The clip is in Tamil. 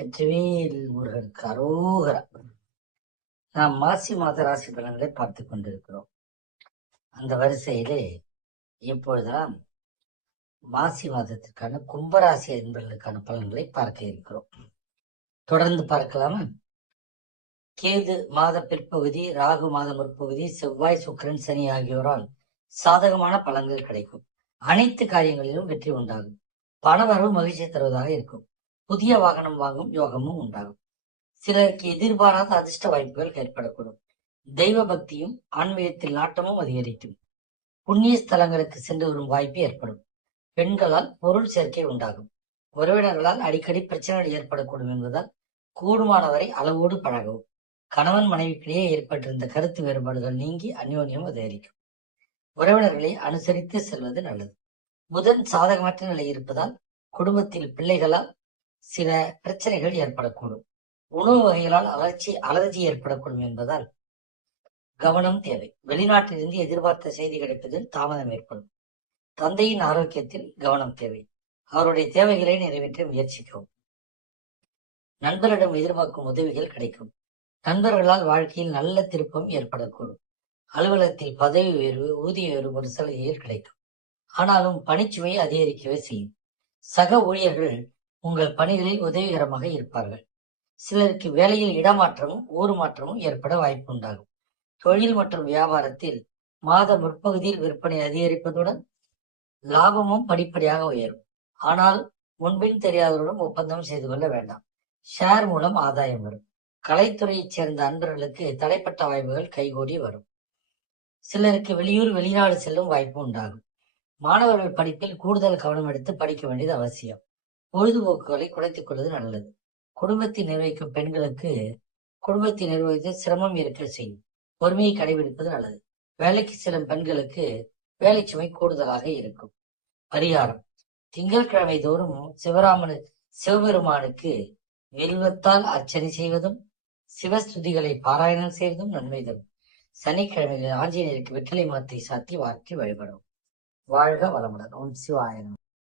வெற்றிவேல் முருகனுக்கு அரோகரா. நாம் மாசி மாத ராசி பலன்களை பார்த்து கொண்டிருக்கிறோம். அந்த வரிசையிலே இப்பொழுதுதான் மாசி மாதத்திற்கான கும்பராசி என்பதற்கான பலன்களை பார்க்க இருக்கிறோம். தொடர்ந்து பார்க்கலாமா? கேது மாத பிற்பகுதி, ராகு மாத முற்பகுதி, செவ்வாய், சுக்கிரன், சனி ஆகியோரால் சாதகமான பலன்கள் கிடைக்கும். அனைத்து காரியங்களிலும் வெற்றி உண்டாகும். பணவரவு மகிழ்ச்சி தருவதாக இருக்கும். புதிய வாகனம் வாங்கும் யோகமும் உண்டாகும். சிலருக்கு எதிர்பாராத அதிர்ஷ்ட வாய்ப்புகள் ஏற்படக்கூடும். தெய்வ பக்தியும் ஆன்மீகத்தில் நாட்டமும் அதிகரிக்கும். புண்ணிய ஸ்தலங்களுக்கு சென்று வரும் வாய்ப்பு ஏற்படும். பெண்களால் பொருள் சேர்க்கை உண்டாகும். உறவினர்களால் அடிக்கடி பிரச்சனைகள் ஏற்படக்கூடும் என்பதால் கூடுமானவரை அளவோடு பழகவும். கணவன் மனைவிக்கிடையே ஏற்பட்டிருந்த கருத்து வேறுபாடுகள் நீங்கி அந்யோன்யம் அதிகரிக்கும். உறவினர்களை அனுசரித்து செல்வது நல்லது. புதன் சாதகமற்ற நிலை இருப்பதால் குடும்பத்தில் பிள்ளைகளால் சில பிரச்சனைகள் ஏற்படக்கூடும். உணவு வகைகளால் அலர்ஜி ஏற்படக்கூடும் என்பதால் கவனம் தேவை. வெளிநாட்டிலிருந்து எதிர்பார்த்த செய்தி கிடைப்பதில் தாமதம் ஏற்படும். தந்தையின் ஆரோக்கியத்தில் கவனம் தேவை. அவருடைய தேவைகளை நிறைவேற்ற முயற்சிக்கவும். நண்பரிடம் எதிர்பார்க்கும் உதவிகள் கிடைக்கும். நண்பர்களால் வாழ்க்கையில் நல்ல திருப்பம் ஏற்படக்கூடும். அலுவலகத்தில் பதவி உயர்வு, ஊதிய உயர்வு ஒரு சலுகைகள் கிடைக்கும். ஆனாலும் பணிச்சுமையை அதிகரிக்கவே செய்யும். சக ஊழியர்கள் உங்கள் பணிகளில் உதவிகரமாக இருப்பார்கள். சிலருக்கு வேலையில் இடமாற்றமும் ஊர் மாற்றமும் ஏற்பட வாய்ப்பு உண்டாகும். தொழில் மற்றும் வியாபாரத்தில் மாத முற்பகுதியில் விற்பனை அதிகரிப்பதுடன் லாபமும் படிப்படியாக உயரும். ஆனால் முன்பின் தெரியாதவருடன் ஒப்பந்தம் செய்து கொள்ள வேண்டாம். ஷேர் மூலம் ஆதாயம் வரும். கலைத்துறையைச் சேர்ந்த அன்பர்களுக்கு தடைப்பட்ட வாய்ப்புகள் கைகூடி வரும். சிலருக்கு வெளியூர் வெளிநாடு செல்லும் வாய்ப்பு உண்டாகும். மாணவர்கள் படிப்பில் கூடுதல் கவனம் எடுத்து படிக்க வேண்டியது அவசியம். பொழுதுபோக்குகளை குறைத்துக் கொள்வது நல்லது. குடும்பத்தை நிர்வகிக்கும் பெண்களுக்கு குடும்பத்தை நிர்வகித்து சிரமம் இருக்க செய்யும். பொறுமையை கடைபிடிப்பது நல்லது. வேலைக்கு செல்லும் பெண்களுக்கு வேலை சுமை கூடுதலாக இருக்கும். பரிகாரம்: திங்கட்கிழமை தோறும் சிவபெருமானுக்கு வில்வத்தால் அர்ச்சனை செய்வதும் சிவஸ்துதிகளை பாராயணம் செய்வதும் நன்மை தரும். சனிக்கிழமைகளில் ஆஞ்சநேயருக்கு வெற்றிலை மாத்தை சாத்தி வாழ்க்கை வழிபடும். வாழ்க வளமுடன். ஓம் சிவாய நமः.